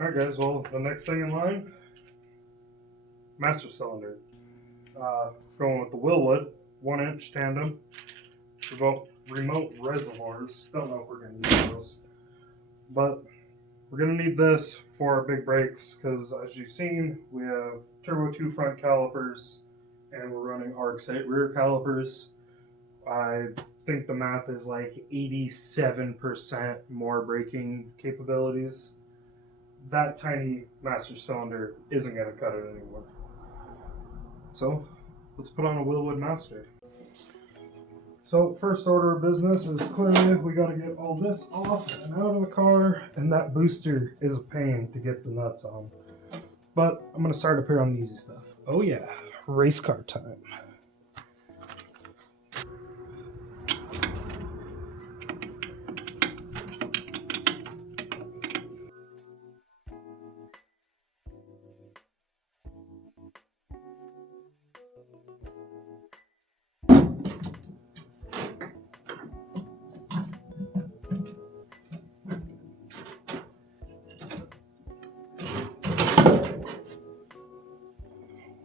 Alright guys, well the next thing in line, master cylinder. Going with the Wilwood 1-inch tandem. Remote reservoirs. Don't know if we're going to use those. But we're going to need this for our big brakes because as you've seen, we have Turbo 2 front calipers and we're running RX-7 rear calipers. I think the math is like 87% more braking capabilities. That tiny master cylinder isn't going to cut it anymore. So let's put on a Wilwood master. So first order of business is clearly we got to get all this off and out of the car, and that booster is a pain to get the nuts on. But I'm going to start up here on the easy stuff. Oh yeah, race car time.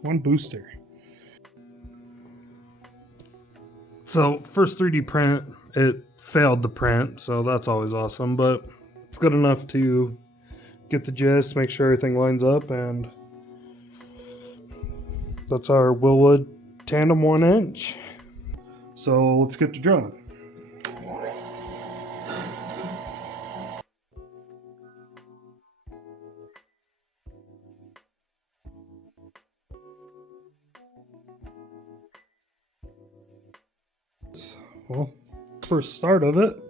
One booster. So first 3D print, it failed to print, so that's always awesome, but it's good enough to get the gist, make sure everything lines up, and that's our Wilwood tandem 1-inch. So let's get to drilling. Well, first start of it,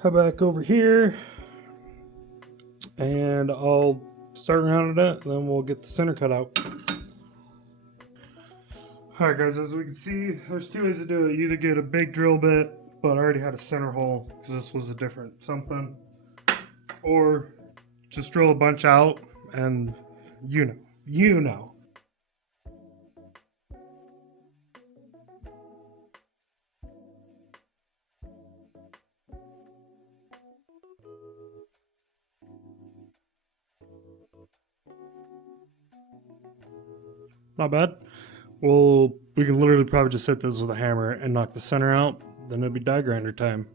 head back over here and I'll start rounding it and then we'll get the center cut out. Alright guys, as we can see, there's two ways to do it. You either get a big drill bit, but I already had a center hole because this was a different something, or just drill a bunch out and you know. Not bad. Well, we can literally probably just hit this with a hammer and knock the center out. Then it'll be die grinder time.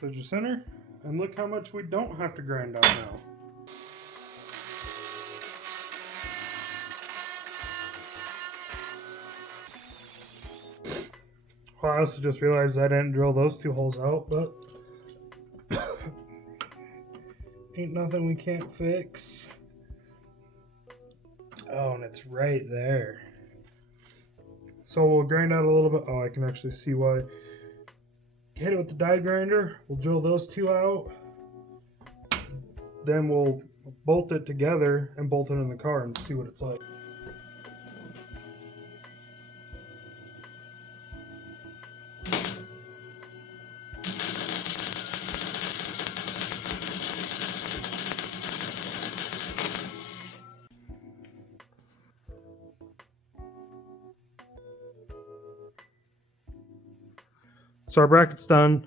There's your center. And look how much we don't have to grind out now. Well, I also just realized I didn't drill those two holes out, but ain't nothing we can't fix. Oh, and it's right there. So we'll grind out a little bit. Oh, I can actually see why. Hit it with the die grinder. We'll drill those two out. Then we'll bolt it together and bolt it in the car and see what it's like. So our bracket's done,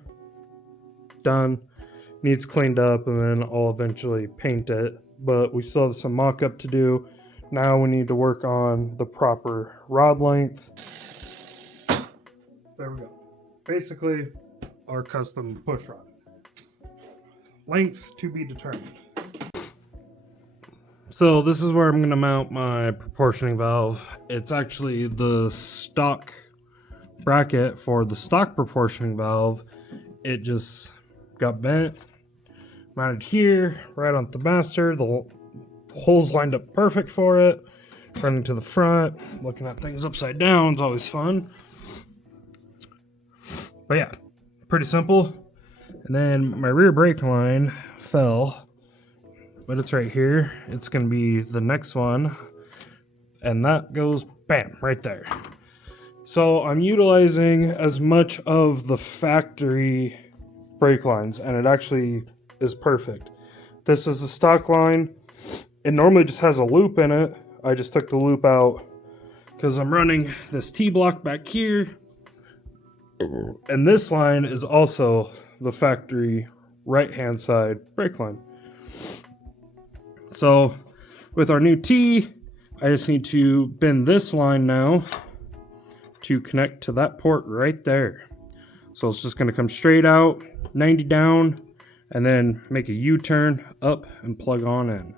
needs cleaned up, and then I'll eventually paint it, but we still have some mock-up to do. Now we need to work on the proper rod length. There we go. Basically, our custom push rod. Length to be determined. So this is where I'm going to mount my proportioning valve. It's actually the stock bracket for the stock proportioning valve. It just got bent, mounted here right on the master. The holes lined up perfect for it. Running to the front, looking at things upside down is always fun. But yeah, pretty simple. And then my rear brake line fell, but it's right here. It's going to be the next one, and that goes bam right there. So I'm utilizing as much of the factory brake lines, and it actually is perfect. This is the stock line. It normally just has a loop in it, I just took the loop out because I'm running this T-block back here. And this line is also the factory right-hand side brake line. So with our new T, I just need to bend this line now to connect to that port right there. So it's just going to come straight out, 90 down, and then make a U-turn up and plug on in.